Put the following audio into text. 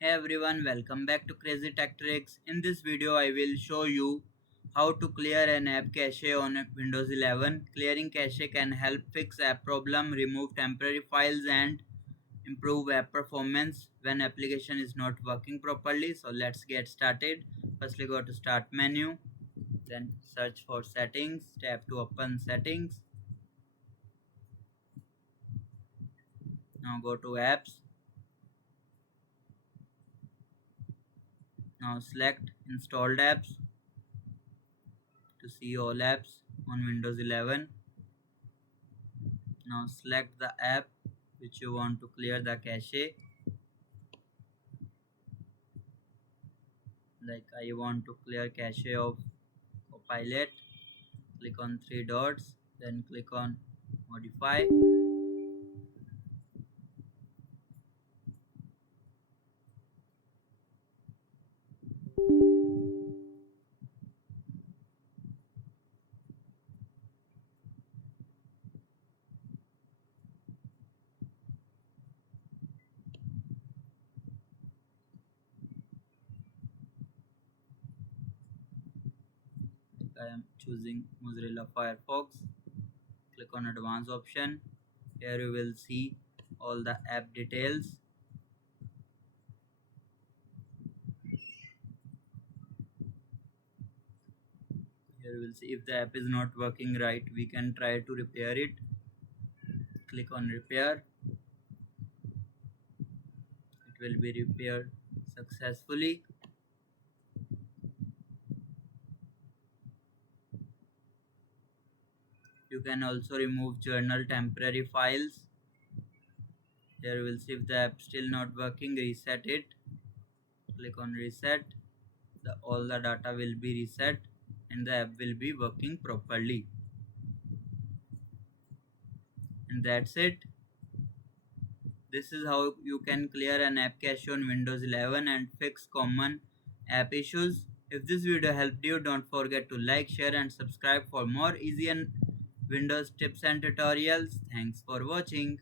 Hey everyone, welcome back to Crazy Tech Tricks. In this video, I will show you how to clear an app cache on Windows 11. Clearing cache can help fix app problem, remove temporary files and improve app performance when application is not working properly. So let's get started. Firstly, go to Start menu, then search for Settings, tap to open Settings. Now go to Apps. Now select Installed Apps to see all apps on Windows 11. Now select the app which you want to clear the cache. Like I want to clear cache of Copilot. Click on three dots, then click on modify. Like I am choosing Mozilla Firefox. Click on advanced option. Here you will see all the app details. Here you will see if the app is not working right, we can try to repair it. Click on repair. It will be repaired successfully. You can also remove journal temporary files. Here you will see if the app still not working, reset it. Click on reset. All the data will be reset and the app will be working properly. And that's it. This is how you can clear an app cache on Windows 11 and fix common app issues. If this video helped you, don't forget to like, share and subscribe for more easy and Windows tips and tutorials. Thanks for watching.